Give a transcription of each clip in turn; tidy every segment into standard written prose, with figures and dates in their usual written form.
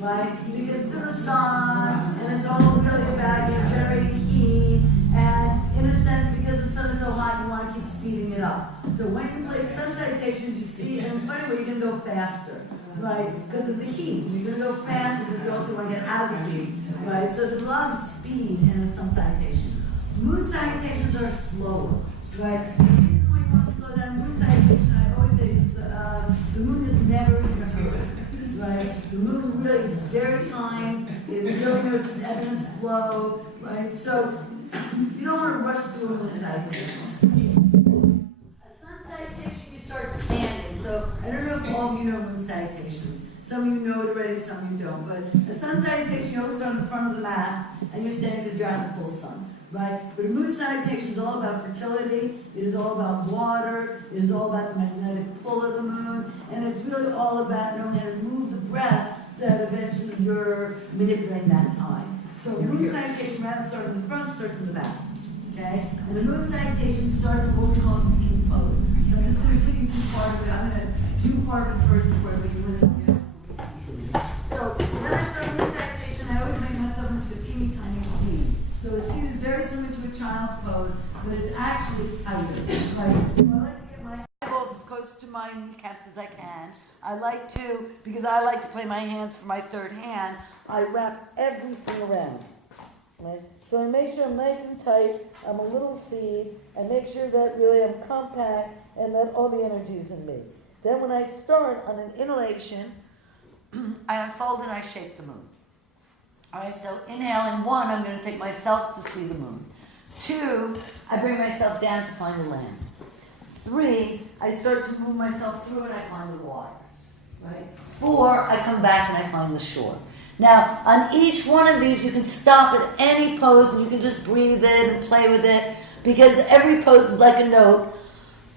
right? Because it's in the sun, and it's all really about you generating heat, and in a sense, because the sun is so hot, you want to keep speeding it up. So when you play sun salutations, you see, and in a funny way, you're going to go faster, right? Because of the heat. You're going to go faster because you also want to get out of the heat, right? So there's a lot of speed in a sun salutation. Moon salutations are slower, right? The reason why you want to slow down moon salutation, I always say, is the moon is never in a hurry, right? The moon really is very timed. It really knows its ebb and its flow, right? So you don't want to rush through a moon salutation. A sun salutation, you start standing. So I don't know if all of you know moon salutations. Some of you know it already, some of you don't. But a sun salutation, you always start in the front of the mat, and you're standing because you're out in the full sun. Right? But a moon salutation is all about fertility, it is all about water, it is all about the magnetic pull of the moon, and it's really all about knowing how to move the breath that eventually you're manipulating that time. So a moon salutation, rather than starting in the front, starts in the back. Okay? And the moon salutation starts with what we call a seed pose. So I'm just going to put you through part of it. I'm going to do part of it first before I put you in this. So when I start moon salutation, I always make myself into a teeny tiny seed. So a seed is very similar to a child's pose, but it's actually tighter. Right? So I like to get my eyeballs as close to my kneecaps as I can. I like to, because I like to play my hands for my third hand, I wrap everything around. Right? So I make sure I'm nice and tight, I'm a little seed, I make sure that really I'm compact and that all the energy is in me. Then when I start on an inhalation, I unfold and I shape the moon. All right, so inhaling 1, I'm going to take myself to see the moon. 2, I bring myself down to find the land. 3, I start to move myself through and I find the waters. Right? 4, I come back and I find the shore. Now, on each one of these, you can stop at any pose and you can just breathe in and play with it because every pose is like a note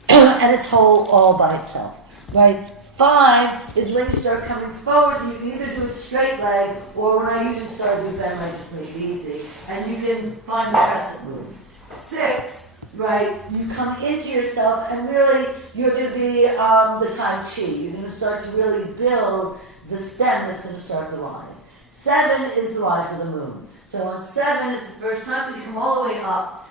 and it's whole all by itself. Right? 5 is when you start coming forward, and you can either do it straight leg, or when I usually start with bend leg, just make it easy, and you can find the crescent move. 6, right, you come into yourself, and really, you're going to be the Tai Chi. You're going to start to really build the stem that's going to start to rise. 7 is the rise of the moon. So on 7, it's the first time that you come all the way up,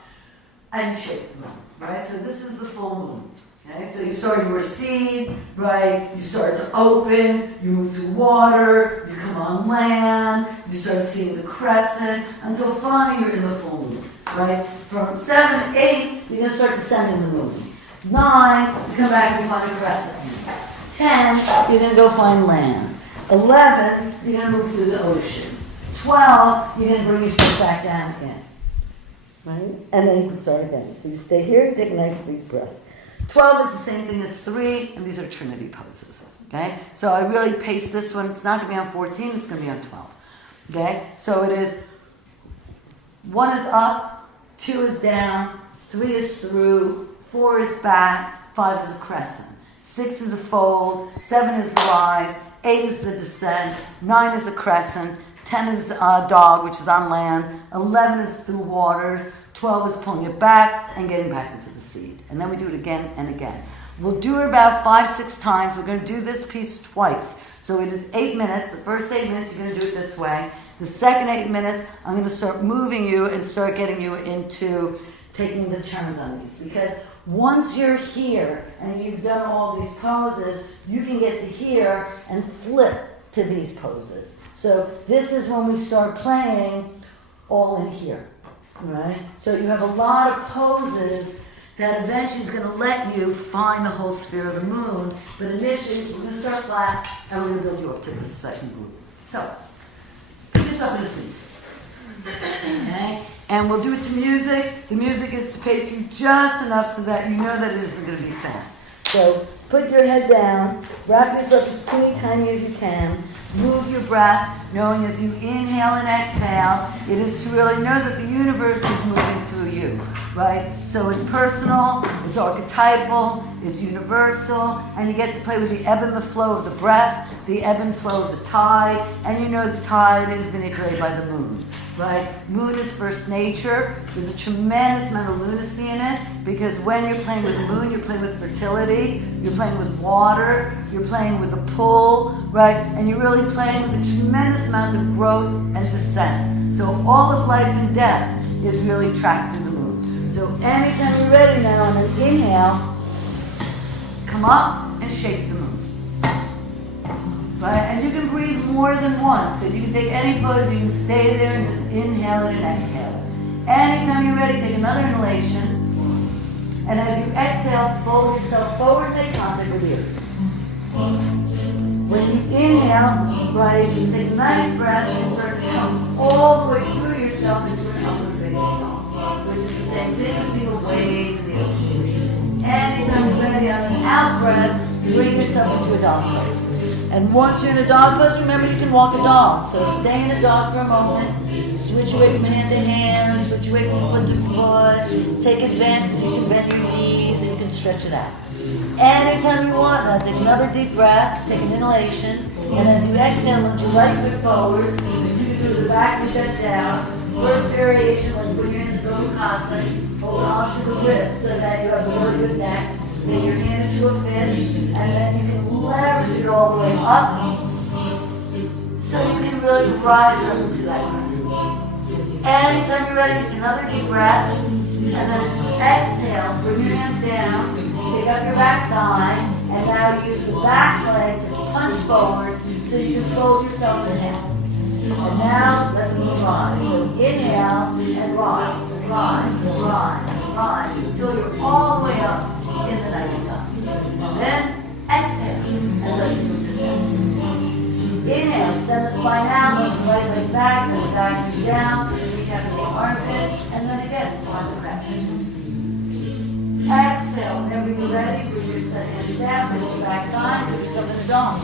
and you shape the moon, right? So this is the full moon. Okay, so you start to recede, right? You start to open, you move through water, you come on land, you start seeing the crescent, until finally you're in the full moon, right? From 7, 8, you're going to start descending the moon. 9, you come back and you find a crescent. 10, you're going to go find land. 11, you're going to move through the ocean. 12, you're going to bring yourself back down again. Right? And then you can start again. So you stay here and take a nice deep breath. 12 is the same thing as 3, and these are Trinity poses. Okay? So I really pace this one. It's not going to be on 14, it's going to be on 12. Okay? So it is 1 is up, 2 is down, 3 is through, 4 is back, 5 is a crescent, 6 is a fold, 7 is the rise, 8 is the descent, 9 is a crescent, 10 is a dog, which is on land, 11 is through waters, 12 is pulling it back and getting back into the seed. And then we do it again and again. We'll do it about 5-6 times. We're going to do this piece twice. So it is 8 minutes. The first 8 minutes, you're going to do it this way. The second 8 minutes, I'm going to start moving you and start getting you into taking the turns on these. Because once you're here and you've done all these poses, you can get to here and flip to these poses. So this is when we start playing all in here. Right? So you have a lot of poses that eventually is going to let you find the whole sphere of the moon. But initially, we're going to start flat, and we're going to build you up to this second group. So, put yourself in a seat. Okay? And we'll do it to music. The music is to pace you just enough so that you know that it isn't going to be fast. So, put your head down, wrap yourself as teeny tiny as you can, move your breath, knowing as you inhale and exhale, it is to really know that the universe is moving through you, right? So it's personal, it's archetypal, it's universal, and you get to play with the ebb and the flow of the breath, the ebb and flow of the tide, and you know the tide is manipulated by the moon. right? Moon is first nature. There's a tremendous amount of lunacy in it because when you're playing with the moon, you're playing with fertility, you're playing with water, you're playing with the pull, right? And you're really playing with a tremendous amount of growth and descent. So all of life and death is really tracked through the moon. So anytime you're ready now, on an inhale, come up and shake the moon. Right? And you can breathe more than once. So you can take any pose, you can stay there and just inhale it and exhale it. Anytime you're ready, take another inhalation. And as you exhale, fold yourself forward, make contact with the earth. When you inhale, right, you take a nice breath and start to come all the way through yourself into an upward facing dog, which is the same thing as being a wave in the ocean. Anytime you're ready, on an out breath, bring yourself into a dog pose. And once you're in a dog pose, remember you can walk a dog. So stay in a dog for a moment. Switch away from hand to hand. Switch away from foot to foot. Take advantage. You can bend your knees and you can stretch it out. Anytime you want, now take another deep breath. Take an inhalation. And as you exhale, lunge your right foot forward. You do the back knee bend down. First variation, let's put your hands in Gokasana. Hold on to the wrist so that you have a really good neck. Get your hand into a fist, and then you can leverage it all the way up, so you can really rise up into that breath. Anytime you're ready, take another deep breath, and then as you exhale, bring your hands down, pick up your back thigh, and now use the back leg to punch forward, so you can fold yourself in half. And now, let the moon rise. So inhale, and rise, rise, rise, rise, until you're all the way up in the night sky. And then exhale and let the moon descend. Inhale, extend the spine out, let your right leg back, then the back knee down, reach out to the armpit, and then again, find the breath. Exhale, whenever you're ready, bring your hands down, raise your back thigh, put yourself in a dog.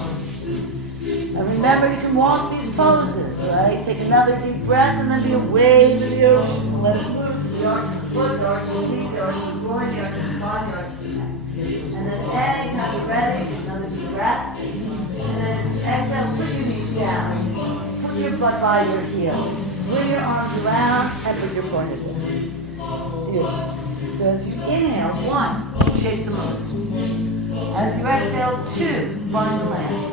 And remember, you can walk these poses, right? Take another deep breath and then be a wave to the ocean. Let it move to the arch of the foot, the arch of the knee, the arch of the groin, the arch of the spine, the arch of the neck. And then anytime you're ready, take another deep breath. And then as you exhale, put your knees down. Put your butt by your heel. Bring your arms around and put your forehead down. Beautiful. So as you inhale, 1, shake the moon. As you exhale, 2, find the land.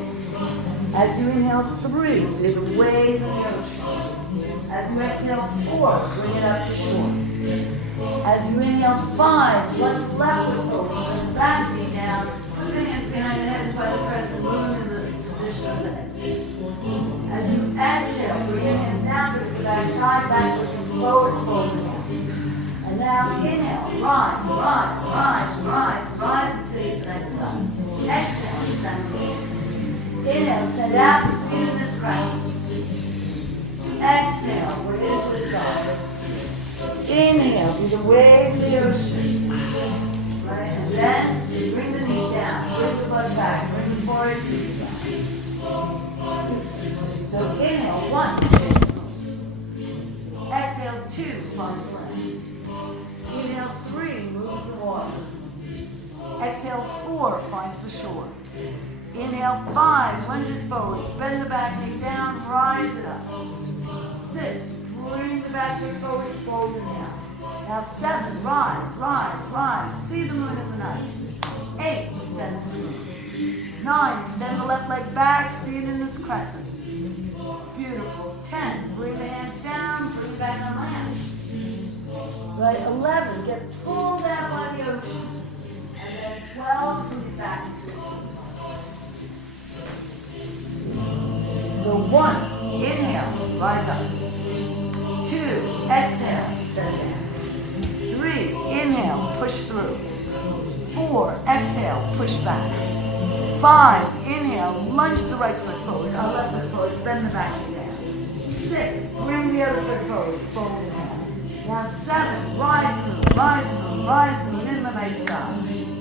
As you inhale, 3, leave a wave in the ocean. As you exhale, 4, bring it up to shore. As you inhale, 5, lunge left foot forward, bring the back knee down, put the hands behind the head and try to press the moon in the position of the head. As you exhale, bring your hands down, bring the back thigh back, looking forward, fold it down. And now inhale, rise, rise, rise, rise, rise until you get the next stop. Exhale, descend. Inhale, send out the seat of this crescent. Exhale, bring it into the sky. Inhale, be the wave to the ocean. Right, and then bring the knees down, bring the butt back, bring the forehead to the back. So inhale, 1, shake the moon. Exhale, 2, find the land. Inhale, 3, moves the water. Exhale, 4, finds the shore. Inhale, 5, lunge it forward, bend the back knee down, rise it up. 6, bring the back foot forward, fold it down. Now 7, rise, rise, rise, see the moon in the night. 8, descend to the moon. 9, extend the left leg back, see it in its crescent. Beautiful. 10, bring the hands down, bring it back on land. Right, 11, get pulled out by the ocean. And then 12, bring it back into the sea. So 1, inhale, rise up. 2, exhale, set down. 3, inhale, push through. 4, exhale, push back. 5, inhale, lunge the right foot forward, left foot forward, bend the back knee down. 6, bring the other foot forward, fold it down. Now 7, rise the moon, rise the moon, rise the moon in the night sky.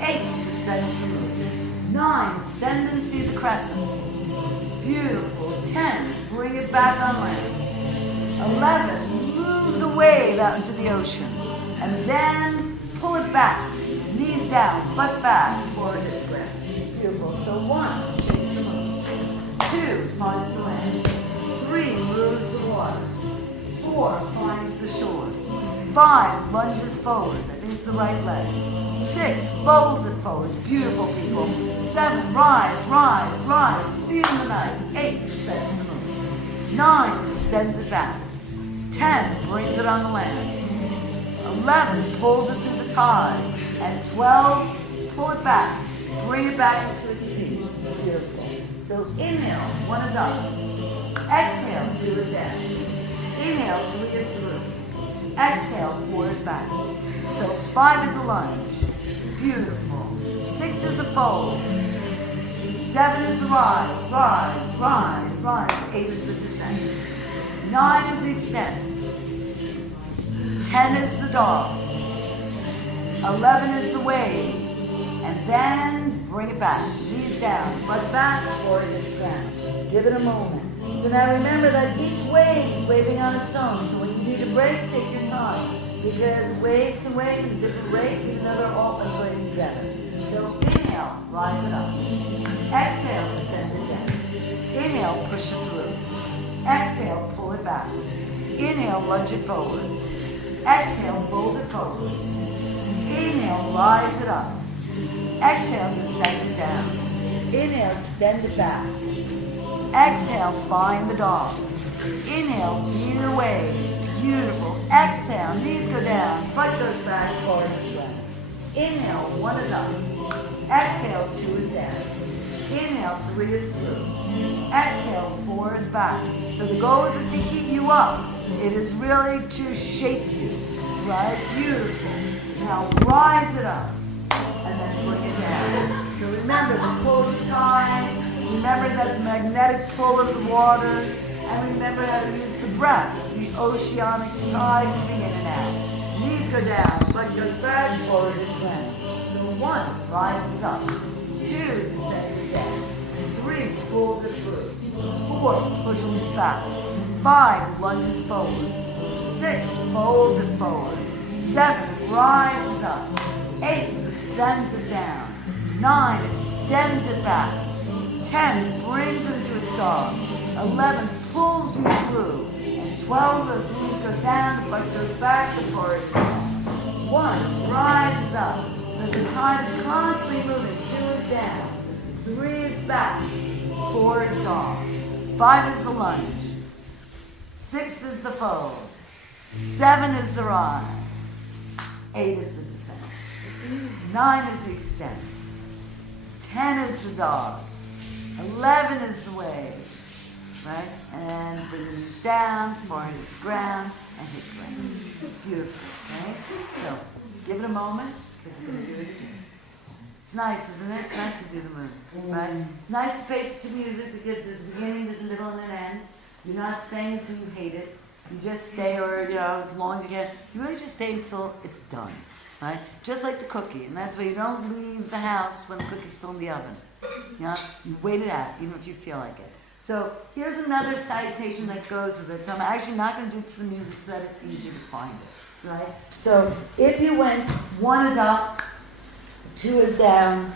8, descend the moon. 9, extend and see the crescent. Beautiful. 10, bring it back on land. 11, move the wave out into the ocean. And then pull it back. Knees down, butt back, forward hits ground. Beautiful. So 1, shakes the moon. 2, finds the land. 3, moves the water. 4, 4 finds the shore. 5 lunges forward. I think it's the right leg. 6 folds it forward. Beautiful, people. 7 rise, rise, rise. See you in the night. 8 bends the moon. 9 sends it back. 10 brings it on the land. 11 pulls it through the tide. And 12, pull it back. Bring it back into its seat. Beautiful. So inhale, 1 is up. Exhale, 2 is down. Inhale, 3 is through. Exhale, 4 is back. So 5 is a lunge. Beautiful. 6 is a fold. 7 is the rise, rise, rise, rise. 8 is the descent. 9 is the extend. 10 is the dog. 11 is the wave. And then bring it back. Knees down, butt back, or it's ground. Give it a moment. So now remember that each wave is waving on its own. So when you need a break, take your time. Because waves can wave at different rates, even though they're all waving together. So inhale, rise it up. Exhale, send it down. Inhale, push it through. Exhale, pull it back. Inhale, lunge it forwards. Exhale, fold it forwards. Inhale, rise it up. Exhale, descend it down. Inhale, extend it back. Exhale, find the dog. Inhale, either way. Beautiful. Exhale, knees go down, butt goes back, forward is right. Inhale, 1 is up. Exhale, 2 is down. Inhale, 3 is through. Exhale, 4 is back. So the goal isn't to heat you up. It is really to shape you. Right? Beautiful. Now rise it up. And then bring it down. So remember the pull of the tide. Remember that the magnetic pull of the waters. And remember how to use the breath. The oceanic tide moving in and out. Knees go down. Butt goes back. Forward is ground. So 1 rises up. 2 descends down. 3 pulls it through. 4 pushes back. 5 lunges forward. 6 folds it forward. 7 rises up. 8 sends it down. 9 extends it back. 10 brings it to its dog. 11 pulls you through. And 12, those knees go down, the butt goes back, the forward is down. 1 rises up. So the tide is constantly moving. 2 is down. 3 is back. 4 is dog. 5 is the lunge. 6 is the fold. 7 is the rise. 8 is the descent. 9 is the extent. 10 is the dog. 11 is the wave. Right? And bring the knees down, forehead is ground, and hip ground. Beautiful. Okay? So, give it a moment, because we're going to do it again. It's nice, isn't it? It's nice to do the moon. Right? It's nice to pace to music because there's a beginning, there's a middle, and an end. You're not staying until you hate it. You just stay, or as long as you can. You really just stay until it's done, right? Just like the cookie, and that's why you don't leave the house when the cookie's still in the oven. You wait it out, even if you feel like it. So here's another citation that goes with it. So I'm actually not going to do it to the music so that it's easy to find it, right? So if you went 1 is up, 2 is down,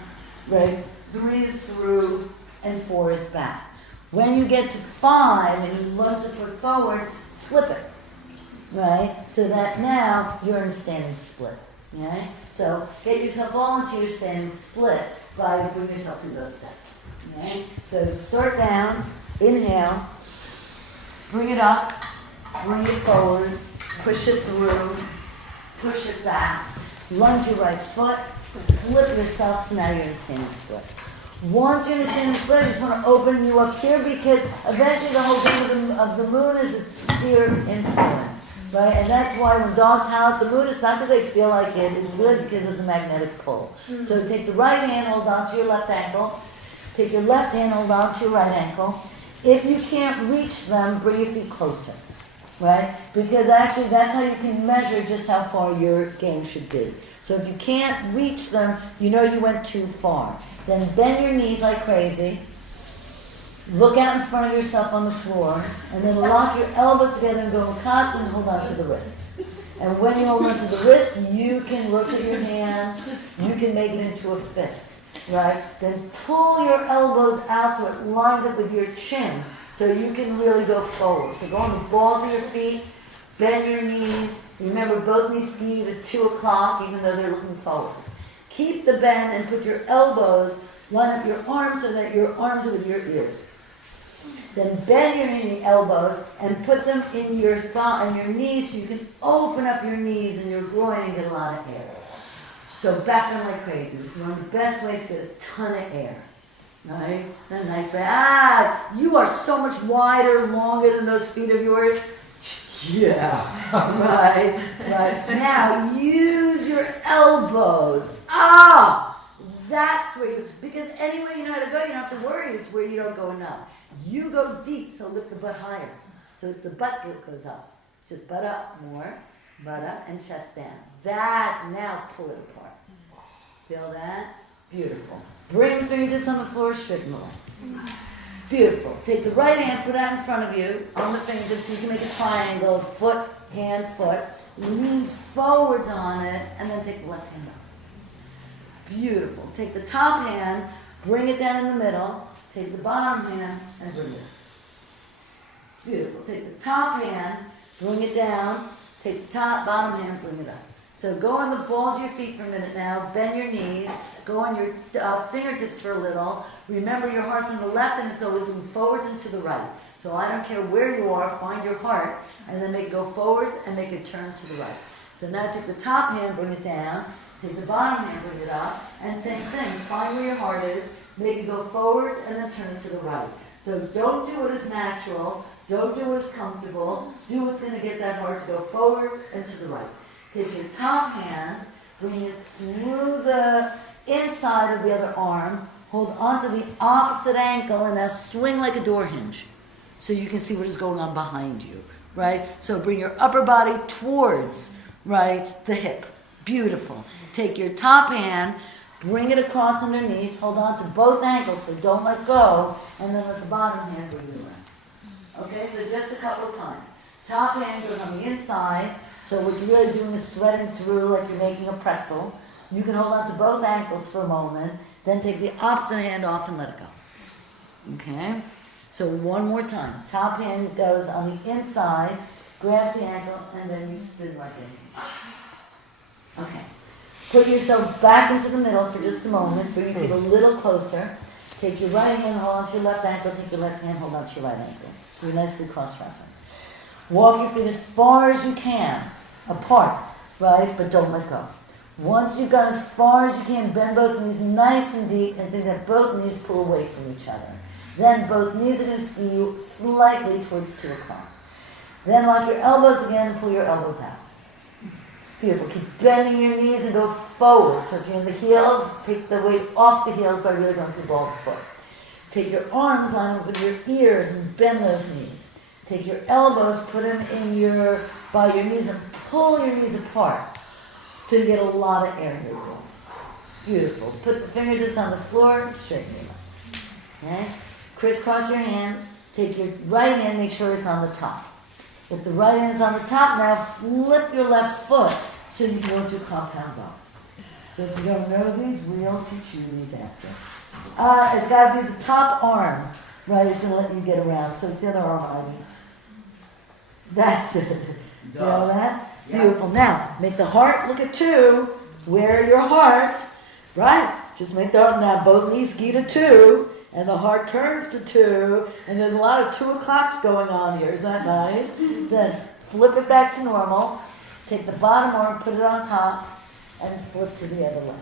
right? 3 is through, and 4 is back. When you get to 5 and you lunge the foot forwards, flip it, right? So that now you're in standing split, okay? So get yourself all into your standing split by bringing yourself through those steps, okay? So start down, inhale, bring it up, bring it forwards, push it through, push it back, lunge your right foot, flip yourself, so now you're in standing split. Once you're in a standing split, I just want to open you up here because eventually the whole thing of the moon is its sphere of influence, right? And that's why when dogs howl at the moon, it's not because they feel like it, it's really because of the magnetic pull. Mm-hmm. So take the right hand, hold on to your left ankle. Take your left hand, hold on to your right ankle. If you can't reach them, bring your feet closer, right? Because actually that's how you can measure just how far your game should be. So if you can't reach them, you know you went too far. Then bend your knees like crazy. Look out in front of yourself on the floor. And then lock your elbows together and go Michaan and hold on to the wrist. And when you hold on to the wrist, you can rotate your hand. You can make it into a fist. Right? Then pull your elbows out so it lines up with your chin. So you can really go forward. So go on the balls of your feet. Bend your knees. Remember, both knees ski to 2 o'clock, even though they're looking forwards. Keep the bend and put your elbows, line up your arms so that your arms are with your ears. Then bend your elbows and put them in your thigh and your knees so you can open up your knees and your groin and get a lot of air. So back them like crazy. This is one of the best ways to get a ton of air. Right? Then I say, you are so much wider, longer than those feet of yours. Yeah, right. Now use your elbows. That's where you, because anywhere you know how to go, you don't have to worry. It's where you don't go enough. You go deep, so lift the butt higher. So it's the butt that goes up. Just butt up more, butt up, and chest down. That's, now pull it apart. Feel that? Beautiful. Bring the fingertips on the floor, straighten the legs. Beautiful. Take the right hand, put it out in front of you on the fingertips so you can make a triangle of foot, hand, foot. Lean forwards on it, and then take the left hand up. Beautiful. Take the top hand, bring it down in the middle. Take the bottom hand and bring it up. Beautiful. Take the top hand, bring it down. Take the bottom hand, bring it up. So go on the balls of your feet for a minute now. Bend your knees. Go on your fingertips for a little. Remember your heart's on the left and it's always moving forwards and to the right. So I don't care where you are, find your heart and then make it go forwards and make it turn to the right. So now take the top hand, bring it down. Take the bottom hand, bring it up. And same thing, find where your heart is. Make it go forward and then turn it to the right. So don't do what is natural. Don't do what is comfortable. Do what's going to get that heart to go forward and to the right. Take your top hand, bring it through the inside of the other arm. Hold onto the opposite ankle and now swing like a door hinge. So you can see what is going on behind you. Right? So bring your upper body towards, right, the hip. Beautiful. Take your top hand, bring it across underneath, hold on to both ankles, so don't let go, and then let the bottom hand bring you around. Okay, so just a couple times. Top hand goes on the inside, so what you're really doing is threading through like you're making a pretzel. You can hold on to both ankles for a moment, then take the opposite hand off and let it go. Okay, so one more time. Top hand goes on the inside, grabs the ankle, and then you spin like this. Okay. Put yourself back into the middle for just a moment, bring your feet a little closer. Take your right hand, hold on to your left ankle, take your left hand, hold on to your right ankle. So you're nicely cross-referenced. Walk your feet as far as you can, apart, right? But don't let go. Once you've gone as far as you can, bend both knees nice and deep and think that both knees pull away from each other. Then both knees are going to ski you slightly towards 2 o'clock. Then lock your elbows again and pull your elbows out. Beautiful. Keep bending your knees and go forward. So if you're in the heels, take the weight off the heels by really going through ball of foot. Take your arms, line up with your ears and bend those knees. Take your elbows, put them in by your knees and pull your knees apart so you get a lot of air here. Beautiful. Put the fingertips on the floor and straighten your legs. Okay? Crisscross your hands. Take your right hand, make sure it's on the top. If the right hand is on the top, now flip your left foot so you can go to compound dog. So if you don't know these, we'll teach you these after. It's got to be the top arm, right? It's going to let you get around. So it's the other arm behind you. That's it. You know that? Yeah. Beautiful. Now, make the heart look at 2. Where are your hearts? Right? Just make the heart. Now, both knees ski to 2. And the heart turns to 2, and there's a lot of 2 o'clocks going on here. Isn't that nice? Then flip it back to normal. Take the bottom arm, put it on top, and flip to the other leg.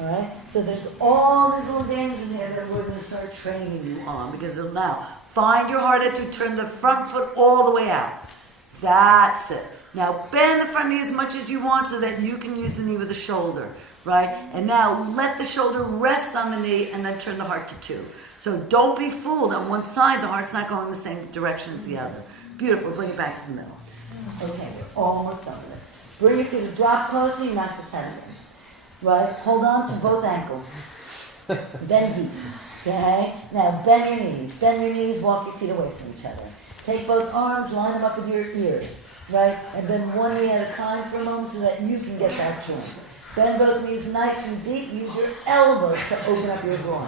All right? So there's all these little games in here that we're going to start training you on. Because now, find your heart as you turn the front foot all the way out. That's it. Now bend the front knee as much as you want so that you can use the knee with the shoulder. Right? And now let the shoulder rest on the knee and then turn the heart to 2. So don't be fooled. On one side, the heart's not going the same direction as the other. Beautiful. Bring it back to the middle. Okay, we're almost done with this. Bring your feet to drop closer. You knock this head again. Right? Hold on to both ankles. Bend deep. Okay? Now bend your knees. Bend your knees. Walk your feet away from each other. Take both arms. Line them up with your ears. Right? And bend one knee at a time for a moment so that you can get that joint. Bend both knees nice and deep. Use your elbows to open up your groin.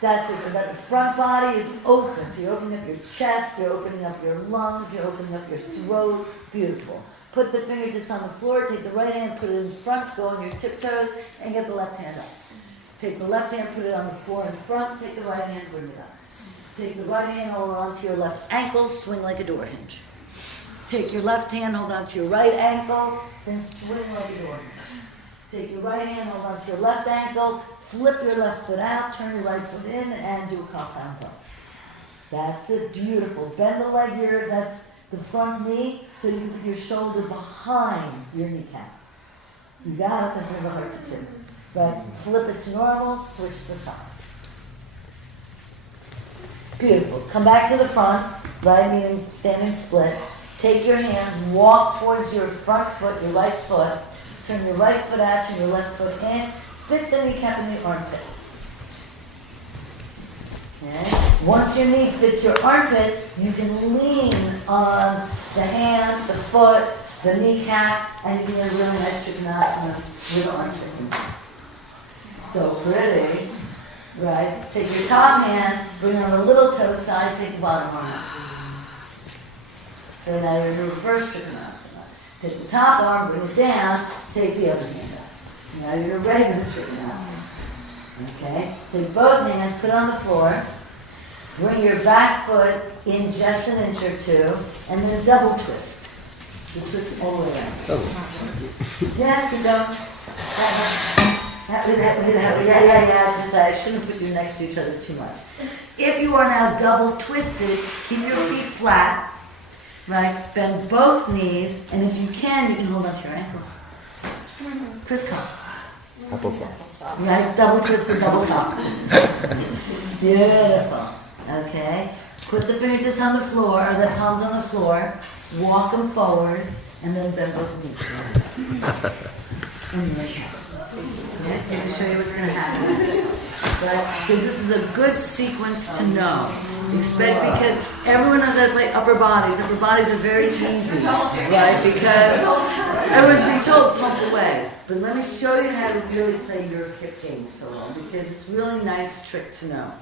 That's it. So that the front body is open. So you're opening up your chest, you're opening up your lungs, you're opening up your throat. Beautiful. Put the fingertips on the floor, take the right hand, put it in front, go on your tiptoes, and get the left hand up. Take the left hand, put it on the floor in front, take the right hand, bring it up. Take the right hand, hold on to your left ankle, swing like a door hinge. Take your left hand, hold on to your right ankle, then swing like a door hinge. Take your right hand, hold on to your left ankle, flip your left foot out, turn your right foot in, and do a compound toe. That's it, beautiful. Bend the leg here, that's the front knee, so you can put your shoulder behind your kneecap. You got it, that's never hard to do. Right, flip it to normal, switch the side. Beautiful. Come back to the front, right, meaning standing split. Take your hands, walk towards your front foot, your right foot. Turn your right foot out, turn your left foot in. Fit the kneecap in the armpit. Okay. Once your knee fits your armpit, you can lean on the hand, the foot, the kneecap, and you can get a really nice Trikonasana with the armpit. So pretty. Right? Take your top hand, bring on the little toe side, take the bottom arm up. So now you're in the reverse Trikonasana. Take the top arm, bring it down, take the other hand up. Now you're in a regular Trikonasana. Okay? Take both hands, put it on the floor, bring your back foot in just an inch or two, and then a double twist. So twist all the way around. Double twist. Yes, keep going. Yeah. Just, I shouldn't put you next to each other too much. If you are now double twisted, keep your feet flat, right? Bend both knees, and if you can hold on to your ankles. Crisscross. Applesauce. Right? Double twisted, double soft. Beautiful. Okay? Put the fingertips on the floor, or the palms on the floor. Walk them forwards, and then bend both knees. And there you go. Yes, I'm going to show you what's going to happen. Because this is a good sequence to know. Especially because everyone knows how to play upper bodies. Upper bodies are very easy, right? Because everyone's being told, pump away. But let me show you how to really play your hip game so well, because it's a really nice trick to know.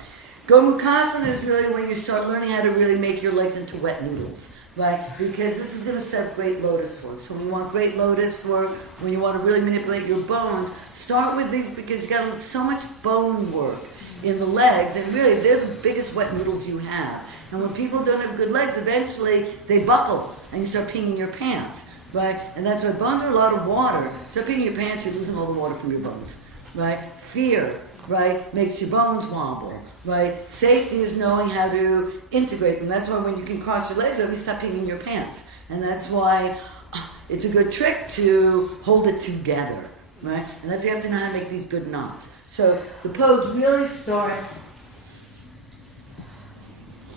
Gomukhasana is really when you start learning how to really make your legs into wet noodles. Right? Because this is going to set up great lotus work. So when you want great lotus work, when you want to really manipulate your bones, start with these because you've got so much bone work in the legs, and really they're the biggest wet noodles you have. And when people don't have good legs, eventually they buckle and you start peeing your pants. Right? And that's why bones are a lot of water. Start peeing your pants, you're losing all the water from your bones. Right? Fear, right, makes your bones wobble. Right? Safety is knowing how to integrate them. That's why when you can cross your legs over, you stop peeing your pants. And that's why it's a good trick to hold it together. Right? And that's why you have to know how to make these good knots. So the pose really starts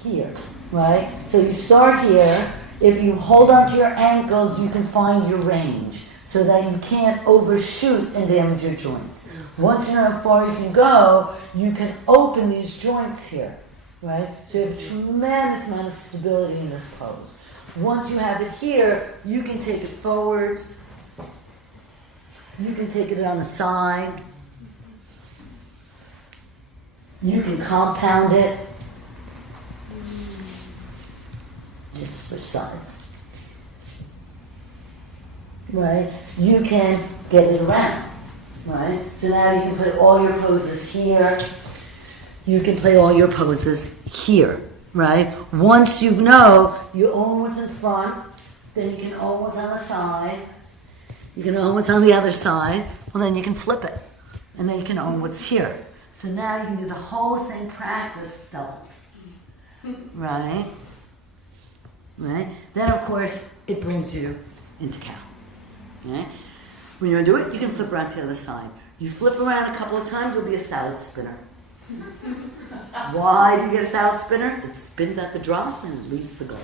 here. Right? So you start here. If you hold onto your ankles, you can find your range so that you can't overshoot and damage your joints. Once you know how far you can go, you can open these joints here, right? So you have a tremendous amount of stability in this pose. Once you have it here, you can take it forwards. You can take it on the side. You can compound it. Just switch sides. Right? You can get it around. Right? So now you can put all your poses here. You can play all your poses here. Right? Once you know you own what's in front, then you can own what's on the side. You can own what's on the other side. Well, then you can flip it. And then you can own what's here. So now you can do the whole same practice double. Right? Right? Then, of course, it brings you into cow. Okay? When you're going to do it, you can flip around to the other side. You flip around a couple of times, you'll be a salad spinner. Why do you get a salad spinner? It spins out the dross and it leaves the gold.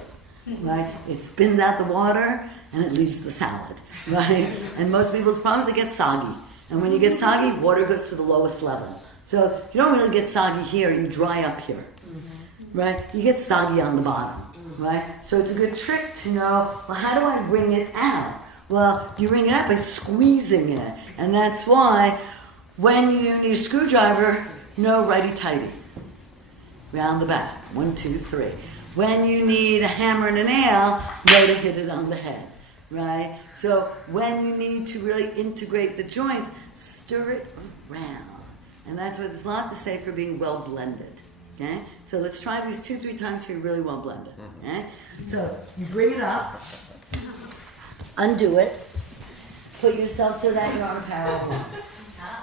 Right? It spins out the water and it leaves the salad. Right? And most people's problems, they get soggy. And when you get soggy, water goes to the lowest level. So you don't really get soggy here, you dry up here. Right? You get soggy on the bottom. Right? So it's a good trick to know, well, how do I bring it out? Well, you bring it out by squeezing it. And that's why when you need a screwdriver, no righty-tighty. round the back. 1, 2, 3. When you need a hammer and a nail, know to hit it on the head, right? So when you need to really integrate the joints, stir it around. And that's what there's a lot to say for being well blended. Okay? So let's try these 2-3 times so you're really well blended. Okay? So you bring it up, undo it, put yourself so that your arm parallel.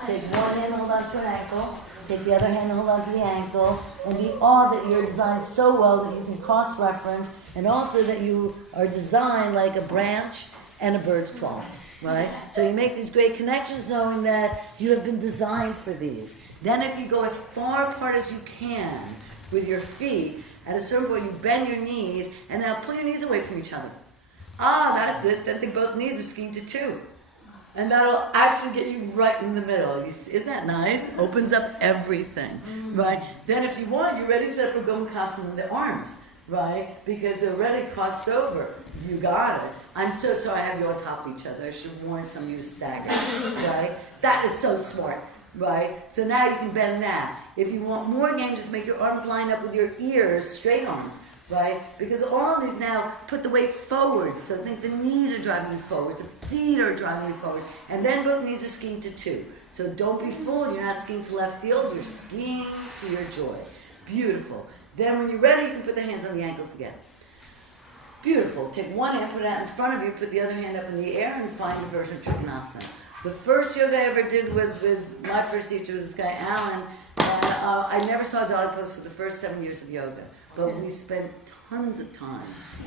Take one hand, hold on to an ankle. Take the other hand, hold on to the ankle. And be awed that you're designed so well that you can cross-reference, and also that you are designed like a branch and a bird's claw. Right? So you make these great connections knowing that you have been designed for these. Then if you go as far apart as you can with your feet, at a certain point you bend your knees, and now pull your knees away from each other. That's it. Then both knees are skiing to 2. And that'll actually get you right in the middle. Isn't that nice? Opens up everything, right? Then if you want, you're ready to set up for Gomukhasana in the arms, right? Because they're already crossed over. You got it. I'm so sorry I have you on top of each other. I should have warned some of you to stagger, right? That is so smart, right? So now you can bend that. If you want more game, just make your arms line up with your ears, straight arms, right? Because all of these now put the weight forwards. So think the knees are driving you forwards, the feet are driving you forwards, and then both knees are skiing to 2. So don't be fooled. You're not skiing to left field. You're skiing to your joy. Beautiful. Then when you're ready, you can put the hands on the ankles again. Beautiful. Take one hand, put it out in front of you, put the other hand up in the air, and find the version of Trikonasana. The first yoga I ever did was with my first teacher, was this guy, Alan, and I never saw dog pose for the first 7 years of yoga. But we spent tons of time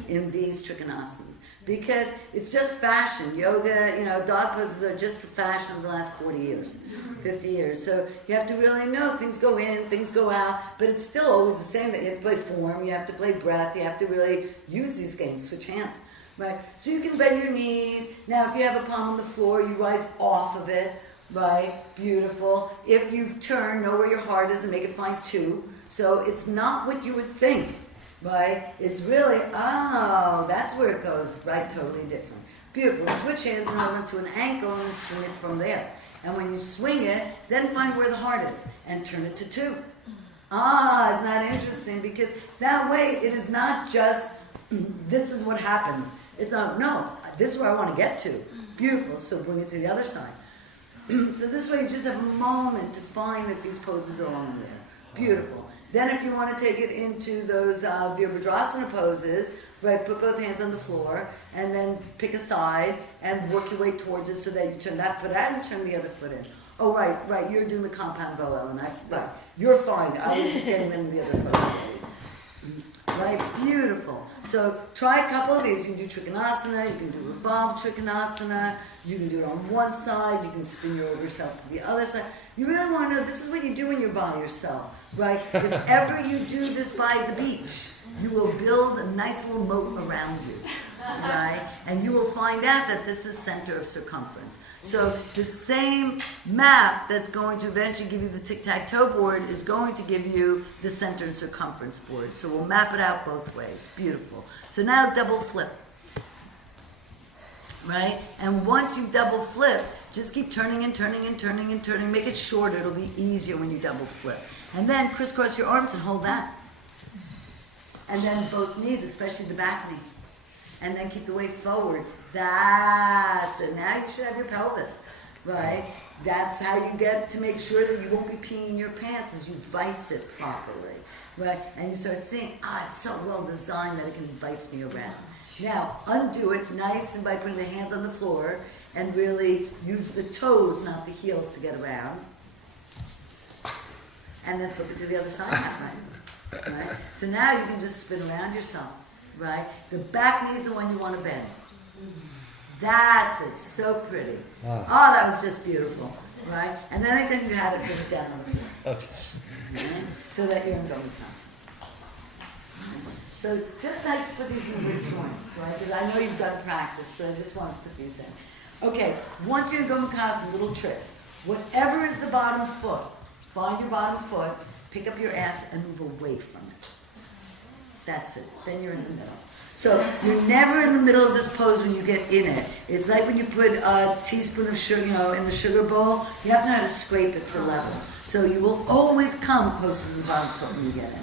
in these Trikonasans because it's just fashion. Yoga, dog poses are just the fashion of the last 40 years, 50 years. So you have to really know things go in, things go out, but it's still always the same. You have to play form, you have to play breath, you have to really use these games, switch hands, right? So you can bend your knees. Now if you have a palm on the floor, you rise off of it, right? Beautiful. If you've turned, know where your heart is and make it find 2. So it's not what you would think, right? It's really, that's where it goes, right? Totally different. Beautiful. Switch hands and hold onto an ankle and swing it from there. And when you swing it, then find where the heart is and turn it to 2. Isn't that interesting? Because that way it is not just, this is what happens. It's not, no, this is where I want to get to. Beautiful. So bring it to the other side. So this way you just have a moment to find that these poses are all in there. Beautiful. Then if you want to take it into those Virabhadrasana poses, right, put both hands on the floor and then pick a side and work your way towards it so that you turn that foot out and turn the other foot in. Oh, right, you're doing the compound bow, Ellen. Right, you're fine. I was just getting them in the other pose. Right, beautiful. So try a couple of these. You can do Trikonasana, you can do revolved Trikonasana, you can do it on one side, you can spin yourself to the other side. You really want to know, this is what you do when you're by yourself, right? If ever you do this by the beach, you will build a nice little moat around you, right? And you will find out that this is center of circumference. So the same map that's going to eventually give you the tic-tac-toe board is going to give you the center and circumference board. So we'll map it out both ways. Beautiful. So now double flip, right? And once you double flip, just keep turning and turning and turning and turning. Make it shorter. It'll be easier when you double flip. And then crisscross your arms and hold that. And then both knees, especially the back knee. And then keep the weight forward. That's it. Now you should have your pelvis, right? That's how you get to make sure that you won't be peeing your pants as you vice it properly, right? And you start seeing, it's so well designed that it can vice me around. Now, undo it nice and by putting the hands on the floor and really use the toes, not the heels, to get around. And then flip it to the other side that way, right? So now you can just spin around yourself, right? The back knee is the one you want to bend. That's it. So pretty. That was just beautiful, right? And then anytime you had it, put it down on the floor. Okay. Right? So that you're in Gomukhasana. So just nice to put these in your joints, right? Because I know you've done practice, so I just want to put these in. Okay, once you're in Gomukhasana, little tricks. Whatever is the bottom foot, find your bottom foot, pick up your ass, and move away from it. That's it. Then you're in the middle. So you're never in the middle of this pose when you get in it. It's like when you put a teaspoon of sugar, in the sugar bowl. You have to know how to scrape it for level. So you will always come closer to the bottom foot when you get in.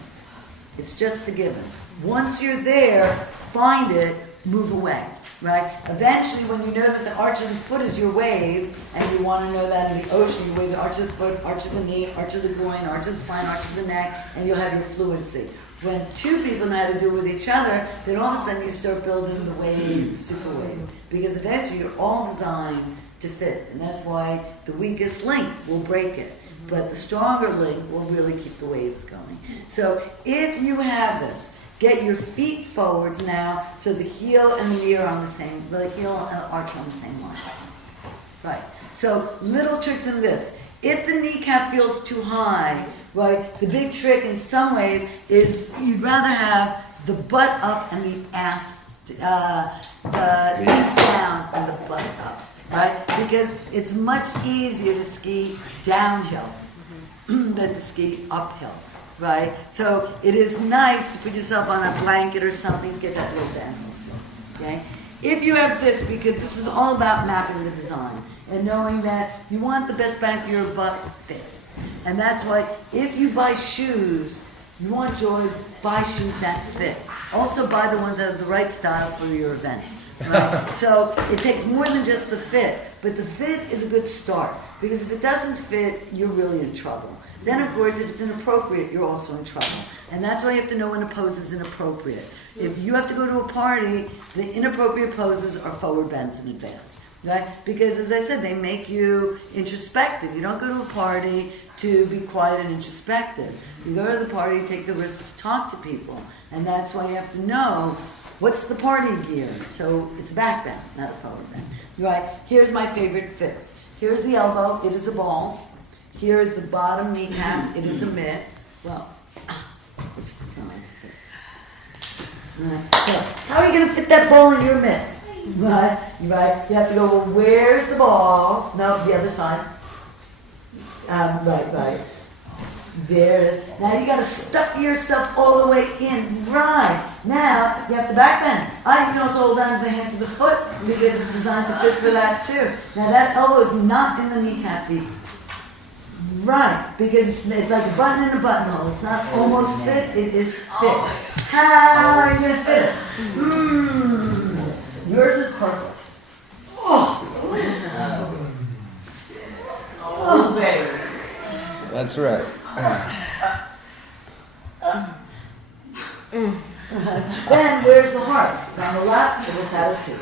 It's just a given. Once you're there, find it, move away, right? Eventually, when you know that the arch of the foot is your wave, and you want to know that in the ocean, you wave the arch of the foot, arch of the knee, arch of the groin, arch of the spine, arch of the neck, and you'll have your fluency. When two people know how to do it with each other, then all of a sudden you start building the wave, the super wave. Because eventually you're all designed to fit. And that's why the weakest link will break it. But the stronger link will really keep the waves going. So if you have this, get your feet forwards now so the heel and the knee are on the same, the heel and the arch are on the same line. Right. So little tricks in this. If the kneecap feels too high, right, the big trick in some ways is you'd rather have the butt up and the ass, the knees down and the butt up, right? Because it's much easier to ski downhill than to ski uphill, right? So it is nice to put yourself on a blanket or something to get that little downhill slope, okay? If you have this, because this is all about mapping the design and knowing that you want the best bang for your buck fit. And that's why if you buy shoes, you want to buy shoes that fit. Also buy the ones that have the right style for your event. Right? So it takes more than just the fit, but the fit is a good start. Because if it doesn't fit, you're really in trouble. Then of course, if it's inappropriate, you're also in trouble. And that's why you have to know when a pose is inappropriate. If you have to go to a party, the inappropriate poses are forward bends in advance. Right? Because as I said, they make you introspective. You don't go to a party to be quiet and introspective. You go to the party, take the risk to talk to people. And that's why you have to know what's the party gear. So it's a back bend, not a forward bend. Right? Here's my favorite fits. Here's the elbow, it is a ball. Here is the bottom kneecap, it is a mitt. Well, it's designed to fit. Right. So how are you going to fit that ball in your mitt? Right. You have to go, well, where's the ball? No, the other side. Right. There it is. Now you got to stuff yourself all the way in. Right. Now you have to back bend. You can also hold on to the hand to the foot because it's designed to fit for that too. Now that elbow is not in the kneecap deep. Right, because it's like a button in a buttonhole. It's not almost fit, it is fit. How are you going to fit it? Yours is perfect. Oh, baby. That's right. Then where's the heart? It's on the left, but it's out of 2.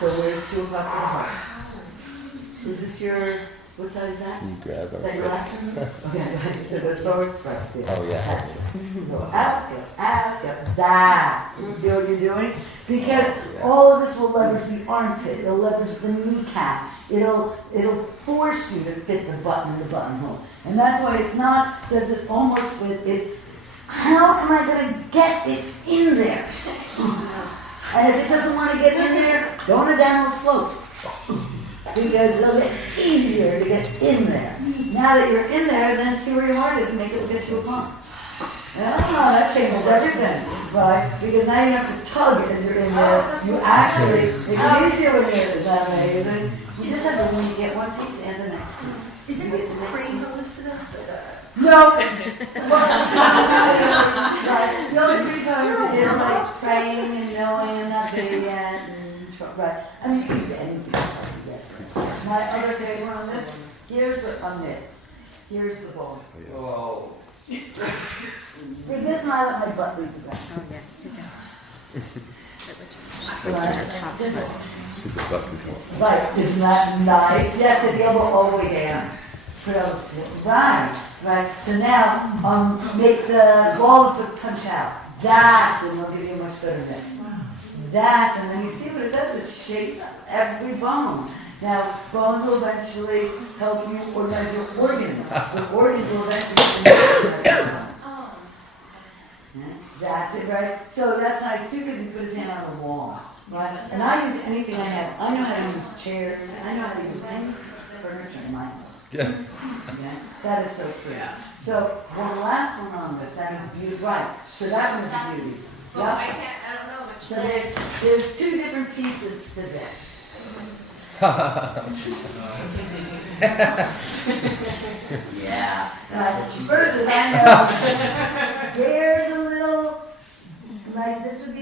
So where's 2 o'clock for the heart? Is this your, what side is that? You grab Is that your left? Okay, so go forward, right. Oh, yeah. That's it. Go out, go. That's it. You feel what you're doing? Because all of this will leverage the armpit. It'll leverage the kneecap. It'll force you to fit the button in the buttonhole. And that's why it's not, does it almost fit, it's how am I going to get it in there? And if it doesn't want to get in there, go on a downward slope. Because it'll get easier to get in there. Now that you're in there, then see where your heart is and make it get to a pump. That changes everything, right? Because now you have to tug as you're in there. You actually, it's easier when you're, is that amazing? You just have to, when you get one piece and the next one. Is it the cream listed as No. The only three poses is like praying and knowing I'm not there yet. Right. I mean, you can do anything yet. My other favorite one on this, here's a mitt. Here's the bowl. Oh. For this one, I let my butt leave the ground. She's a butt control. Right, isn't that nice? Yes, the elbow all the way down. Right. So now, make the ball of the foot punch out. That's, and it'll give you a much better neck. That's, and then you see what it does, it shapes every bone. Now, bones will eventually help you organize your organs. The organs will eventually That's it, right? So that's nice too, because he put his hand on the wall. Right? And I use anything I have. I know how to use chairs. I know how to use any furniture in my house. Yeah. Okay? That is so true. So the last one on this, that is beautiful. Right. So that one is beauty. Well, I don't know which So there's 2 different pieces to this. Yeah. First, as I know, there's a little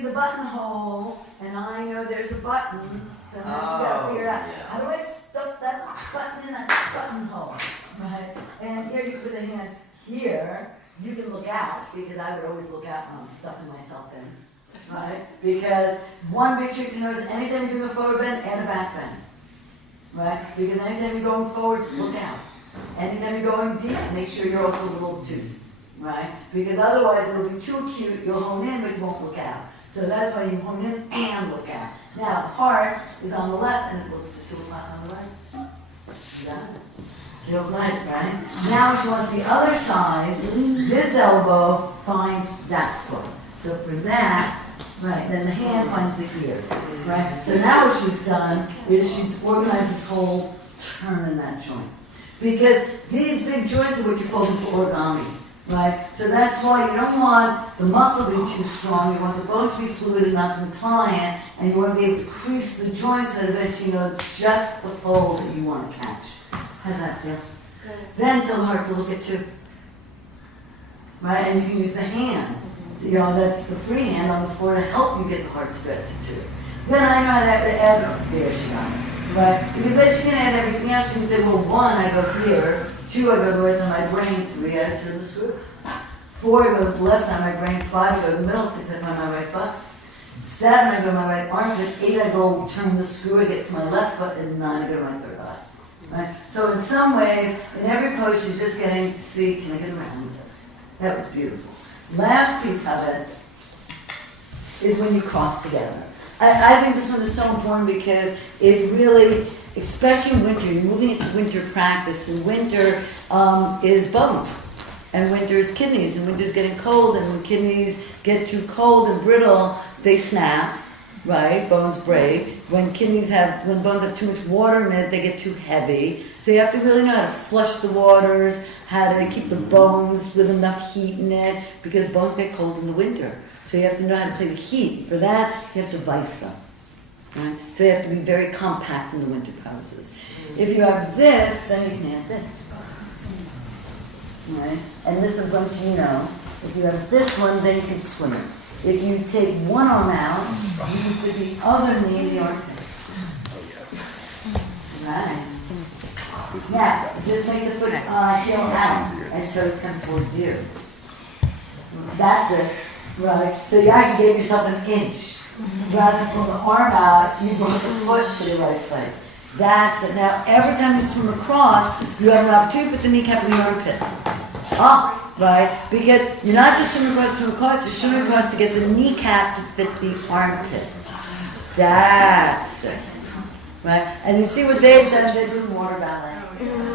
be the buttonhole, and I know there's a button, so now she gotta figure out, how do I stuff that button in that buttonhole, right? And here you put a hand here, you can look out, because I would always look out when I'm stuffing myself in, right? Because one big trick to know is anytime you're doing a forward bend and a back bend, right? Because anytime you're going forwards, look out. Anytime you're going deep, make sure you're also a little obtuse, right? Because otherwise it'll be too acute, you'll hone in, but you won't look out. So that's why you hone in and look out. Now, the heart is on the left and it looks to 2 o'clock on the right. You got it? Feels nice, right? Now she wants the other side. This elbow finds that foot. So for that, right, then the hand finds the ear, right? So now what she's done is she's organized this whole turn in that joint. Because these big joints are what you're folding for origami, right? So that's why you don't want the muscle to be too strong. You want the bone to be fluid enough and pliant, and you want to be able to crease the joints so that eventually you know just the fold that you want to catch. How's that feel? Good. Then tell the heart to look at 2. Right? And you can use the hand. You know, that's the free hand on the floor to help you get the heart to get to 2. Then I know how to add, there she got it. Right? Because then she can add everything else. She can say, well, 1, I go here. 2, I go to the right side of my brain. 3, I to the screw. 4, I go to the left side of my brain. 5, I go to the middle. 6, I find my right butt. 7, I go to my right armpit. 8, I go turn the screw. I get to my left foot. And 9, I go to my third eye. Right? So in some ways, in every pose, she's just getting, see, can I get around with this? That was beautiful. Last piece of it is when you cross together. I think this one is so important because it really, especially in winter, you're moving into winter practice, and winter is bones, and winter is kidneys, and winter's getting cold, and when kidneys get too cold and brittle, they snap, right? Bones break. When bones have too much water in it, they get too heavy. So you have to really know how to flush the waters, how to keep the bones with enough heat in it, because bones get cold in the winter. So you have to know how to play the heat. For that, you have to vice them. Right? So you have to be very compact in the winter poses. If you have this, then you can add this. Right? And this is once you know. If you have this one, then you can swim it. If you take one arm out, you can put the other knee in the armpit. Oh, yes. Right. Now, just make the foot heel out, and so it's come towards you. That's it. Right? So you actually gave yourself an inch. Rather than from the arm out, you bring the foot to the right place. That's it. Now, every time you swim across, you have an opportunity to put the kneecap in the armpit. Up, right? Because you're not just swimming across, you're swimming across to get the kneecap to fit the armpit. That's it. Right? And you see what they've done? They're doing water ballet.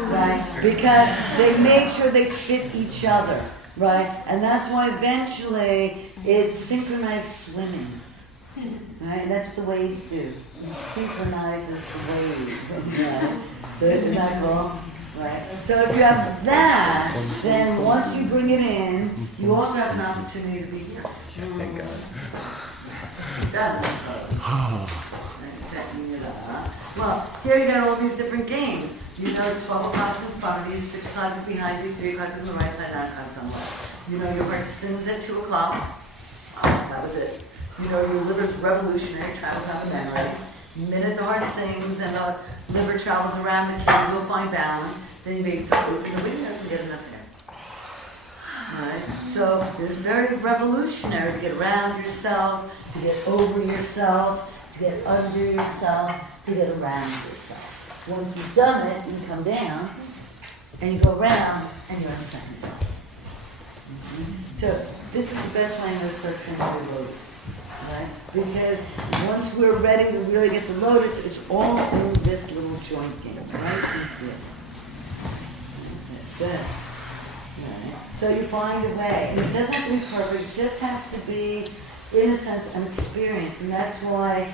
Right? Because they made sure they fit each other. Right? And that's why eventually it's synchronized swimmings. Right? And that's what the waves do. It synchronizes the waves. Right? So isn't that cool? Right? So if you have that, then once you bring it in, you also have an opportunity to be here. Thank God. Well, here you got all these different games. You know 12 o'clock is in front of you, 6 o'clock is behind you, 3 o'clock is on the right side, 9 o'clock is on the left. You know your heart sings at 2 o'clock. That was it. You know your liver's revolutionary, travels out of memory. The minute the heart sings and the liver travels around the kidney will find balance, then you may open the windows and get enough air. Right? So it's very revolutionary to get around yourself, to get over yourself, to get under yourself, to get around yourself. Once you've done it, you can come down and you go around and you're on the second side. So this is the best way to start training the lotus. Right? Because once we're ready to really get the lotus, it's all in this little joint game. Right? That's it. Right? So you find a way. And it doesn't have to be perfect, it just has to be, in a sense, an experience. And that's why,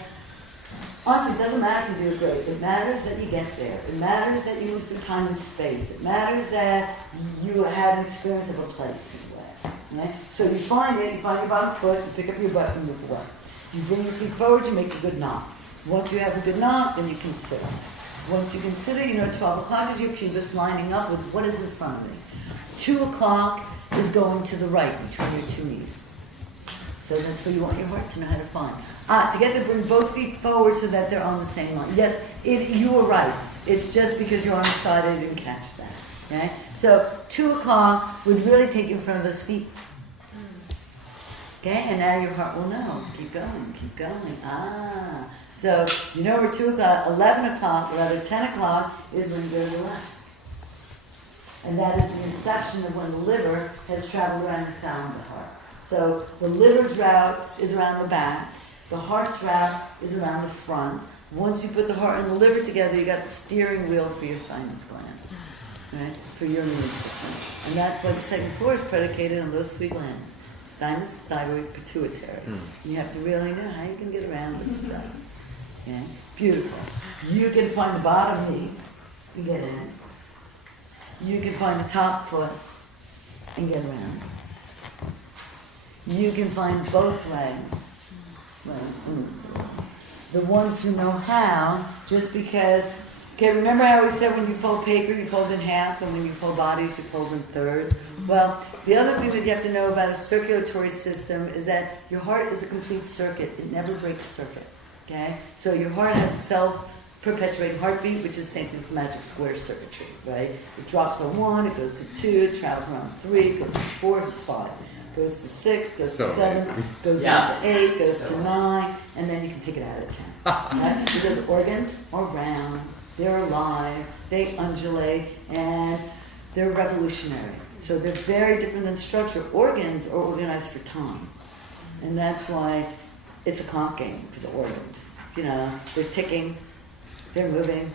honestly, it doesn't matter if you do it great. It matters that you get there. It matters that you move through time and space. It matters that you had an experience of a place. Right? So you find your bottom foot, you pick up your butt and move away. You bring your feet forward, you make a good knot. Once you have a good knot, then you consider. Once you consider, 12 o'clock is your pubis lining up with what is in front of me. 2 o'clock is going to the right between your two knees. So that's where you want your heart to know how to find. Together, bring both feet forward so that they're on the same line. Yes, you were right. It's just because you're on the side I didn't catch that. Okay? So 2 o'clock would really take you in front of those feet. Okay, and now your heart will know. Keep going, keep going. So you know we're 2 o'clock, 11 o'clock, or rather 10 o'clock is when you go to the left. And that is the inception of when the liver has traveled around and found the heart. So the liver's route is around the back. The heart's route is around the front. Once you put the heart and the liver together, you got the steering wheel for your thymus gland, right? For your immune system. And that's why the second floor is predicated on those 3 glands. Thymus, thyroid, pituitary. You have to really know how you can get around this stuff. Okay? Beautiful. You can find the bottom knee and get in. You can find the top foot and get around. You can find both legs. Well, the ones who know how, just because, okay, remember how we said when you fold paper, you fold in half, and when you fold bodies, you fold in thirds? Well, the other thing that you have to know about a circulatory system is that your heart is a complete circuit. It never breaks circuit, okay? So your heart has self-perpetuating heartbeat, which is the same as the magic square circuitry, right? It drops on 1, it goes to 2, it travels around 3, it goes to 4, it hits 5. Goes to 6, goes So to 7, amazing. goes down to 8, goes to 9, and then you can take it out at 10. Right? Because organs are round, they're alive, they undulate, and they're revolutionary. So they're very different than structure. Organs are organized for time. And that's why it's a clock game for the organs. You know, they're ticking, they're moving,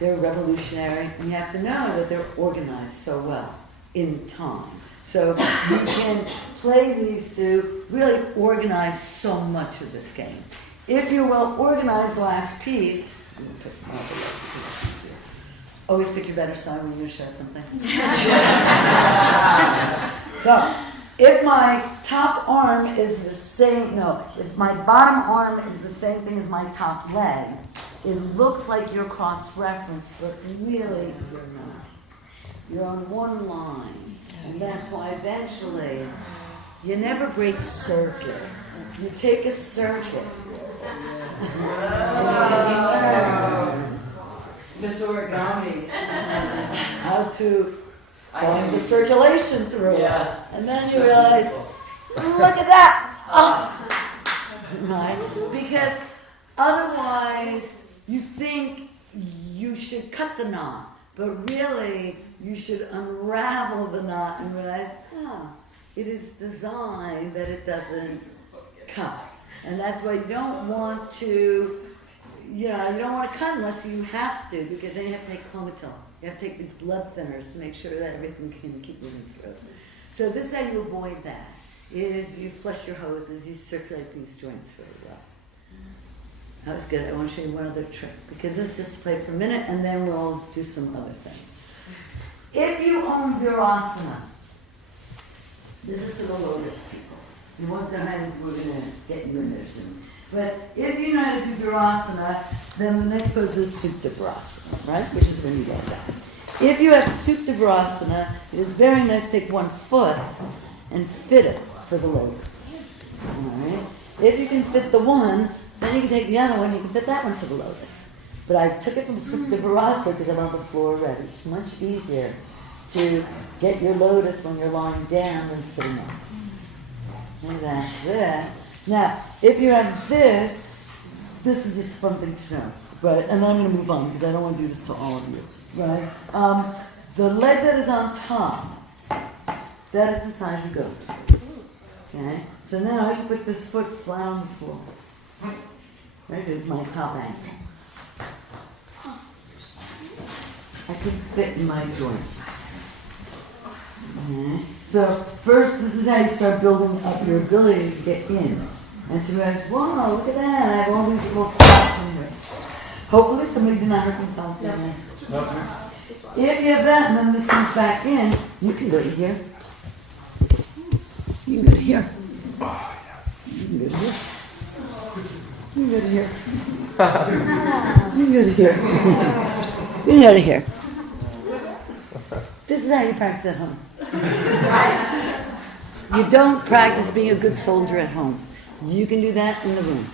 they're revolutionary, and you have to know that they're organized so well in time. So you can play these to really organize so much of this game. If you will organize the last piece, I'm going to pick my other piece here. Always pick your better side when you're going to show something. So, if my top arm is the same, if my bottom arm is the same thing as my top leg, it looks like you're cross-referenced, but really you're not. You're on one line. And that's why eventually, you never break circuit. You take a circuit. Miss Origami. How to find the circulation through it. And then you realize, look at that! Right? Because otherwise, you think you should cut the knot. But really, you should unravel the knot and realize, it is designed that it doesn't cut. And that's why you don't want to, you don't want to cut unless you have to, because then you have to take Clomitil. You have to take these blood thinners to make sure that everything can keep moving through. So this is how you avoid that, is you flush your hoses, you circulate these joints really well. That was good. I want to show you one other trick, because this is just to play for a minute, and then we'll do some other things. If you own Virasana, this is for the lotus people. You want the hands, we're going to get you in there soon. But if you know how to do Virasana, then the next pose is Supta Virasana, right? Which is when you go down. If you have Supta Virasana, it is very nice to take one foot and fit it for the lotus. All right? If you can fit the one, then you can take the other one, you can fit that one for the lotus. But I took it from Supta Virasana because I'm on the floor already. It's much easier to get your lotus when you're lying down than sitting up. And that's it. Now, if you have this is just a fun thing to know. Right? And then I'm going to move on because I don't want to do this to all of you. Right? The leg that is on top, that is the side you go to. Okay? So now I can put this foot flat on the floor. Right? This is my top ankle. I can fit in my joints. Okay. So first, this is how you start building up your ability to get in. And to realize, wow, look at that, I have all these little spots in here. Hopefully somebody did not hurt themselves in there. If you have that, and then this comes back in, you can go to here. You can go to here. Oh, yes. You can go to here. You can go to here. You can go to here. You can go to here. This is how you practice at home. You don't practice being a good soldier at home. You can do that in the room,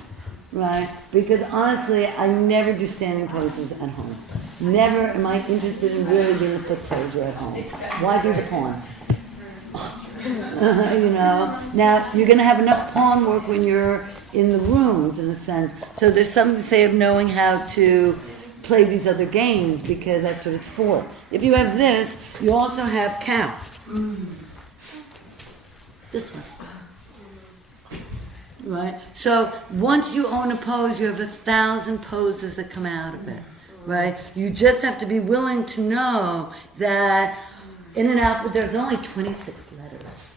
right? Because honestly, I never do standing poses at home. Never am I interested in really being a foot soldier at home. Why be the pawn? You know. Now you're going to have enough pawn work when you're in the rooms, in a sense. So there's something to say of knowing how to play these other games, because that's what it's for. If you have this, you also have cow. This one. Right? So once you own a pose, you have 1,000 poses that come out of it. Right? You just have to be willing to know that in an alphabet there's only 26 letters.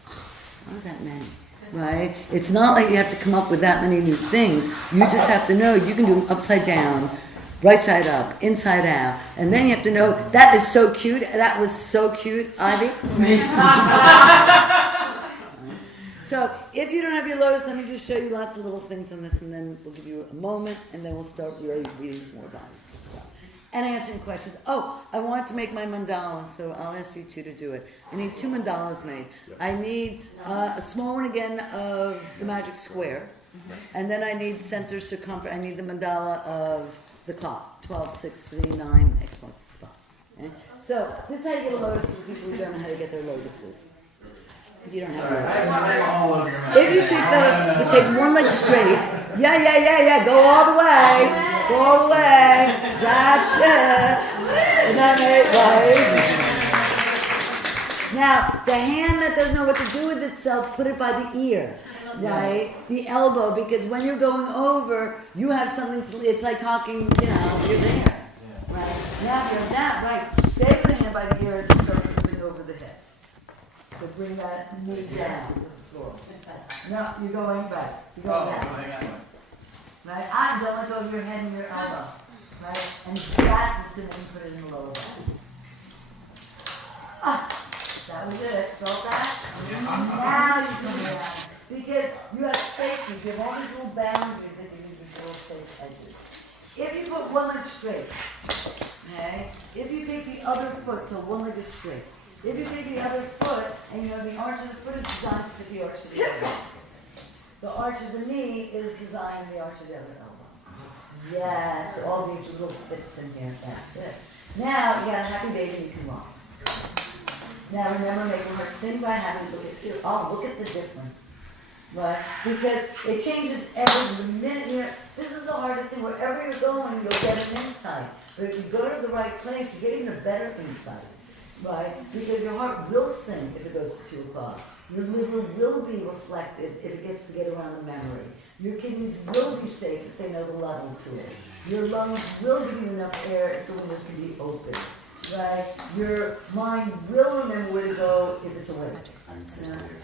Not that many. Right? It's not like you have to come up with that many new things. You just have to know you can do them upside down, right side up, inside out. And then you have to know, that is so cute. That was so cute, Ivy. So if you don't have your lotus, let me just show you lots of little things on this, and then we'll give you a moment, and then we'll start really reading some more bodies and stuff. And answering questions. Oh, I want to make my mandala, so I'll ask you two to do it. I need 2 mandalas made. I need a small one again of the magic square, and then I need center circumference. I need the mandala of the clock, 12, 6, 3, 9, X marks the spot. Okay? So this is how you get a lotus for people who don't know how to get their lotuses. If you don't have lotuses. If you take one leg straight, yeah, go all the way, that's it. And then right. Now, the hand that doesn't know what to do with itself, put it by the ear. Right? The elbow, because when you're going over, you have something, it's like talking, you're there. Right? Now you're that, right? Stay with the hand by the ear and just start to bring over the hips. So bring that knee down to the floor. No, you're going back. You're going back. Right? Don't let go of your head and your elbow. Right? And that's just going to put it in the lower back. That was it. Felt that? Now you can do that. Because you have safety, you have all these little boundaries that you use, these little safe edges. If you put one leg straight, okay? If you take the other foot, so one leg is straight. If you take the other foot, and the arch of the foot is designed to fit the arch of the elbow. The arch of the knee is designed in the arch of the other elbow. Yes, all these little bits in here, that's it. Now, you got a happy baby, you can walk. Now remember, make your heart sing by having look at 2. Oh, look at the difference. Right? Because it changes every minute. This is the hardest thing. Wherever you're going, you'll get an insight. But if you go to the right place, you get even a better insight. Right? Because your heart will sing if it goes to 2 o'clock. Your liver will be reflective if it gets to get around the memory. Your kidneys will be safe if they know the level to it. Your lungs will give you enough air if the windows can be open. Right? Your mind will remember where to go if it's awake.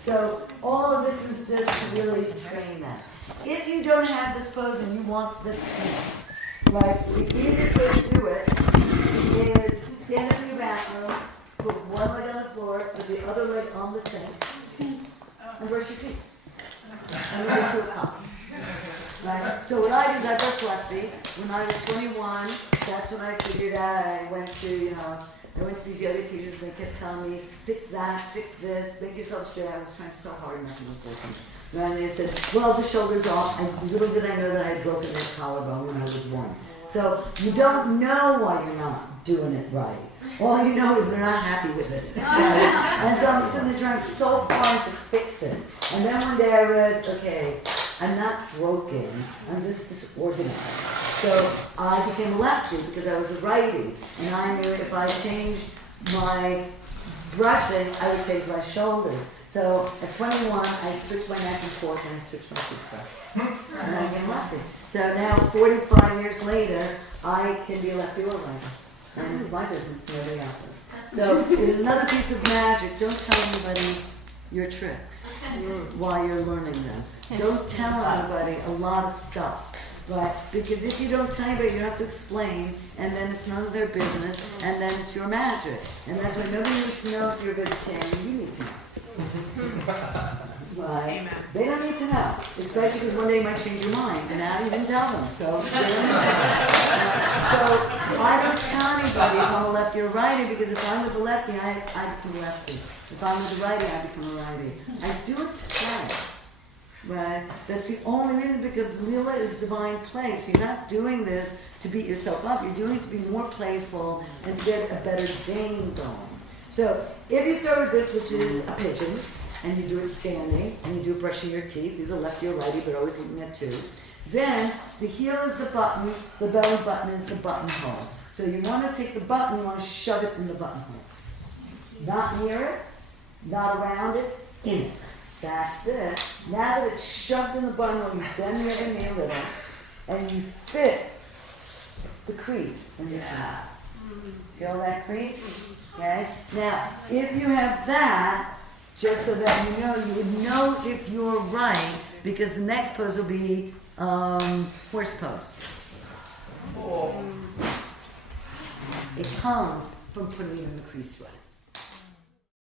So all of this is just to really train that. If you don't have this pose and you want this piece, right, the easiest way to do it is stand up in your bathroom, put one leg on the floor, put the other leg on the sink, and brush your teeth. And then 2 o'clock. Right? So what I do is I brush Leslie. When I was 21, that's when I figured out. I went to these yoga teachers and they kept telling me, fix that, fix this, make yourself straight. I was trying so hard and nothing was working. And they said, well, the shoulder's off. And little did I know that I had broken my collarbone when I was 1. So you don't know why you're not doing it right. All you know is they're not happy with it. Right? And so I'm sitting there trying so hard to fix it. And then one day I realized, okay, I'm not broken, I'm just disorganized. So I became a lefty because I was a righty. And I knew if I changed my brushing, I would change my shoulders. So at 21, I switched my neck and forth and I switched my toothbrush. And I became lefty. So now, 45 years later, I can be a lefty or righty. And it's my business, nobody else's. So it is another piece of magic. Don't tell anybody your tricks while you're learning them. Don't tell anybody a lot of stuff. Right? Because if you don't tell anybody, you have to explain, and then it's none of their business, and then it's your magic. And that's why nobody needs to know if you're a vegetarian. You need to know. Right? Amen. They don't need to know, especially because one day you might change your mind, and now you didn't tell them, so they don't need to know. So I don't tell anybody if I'm a lefty or righty, because if I'm with the lefty, I become a lefty. If I'm with the righty, I become a righty. I do it to play. Right? That's the only reason, because Leela is divine play. So you're not doing this to beat yourself up. You're doing it to be more playful and to get a better game going. So if you start with this, which is a pigeon, and you do it standing, and you do brushing your teeth, either lefty or righty, but always looking at two. Then the heel is the button, the belly button is the buttonhole. So you want to take the button, you want to shove it in the buttonhole. Not near it, not around it, in it. That's it. Now that it's shoved in the buttonhole, you bend the other knee a little, and you fit the crease in your teeth. Feel that crease? Okay? Now, if you have that, just so that you would know if you're right, because the next pose will be horse pose. It comes from putting it in the crease way.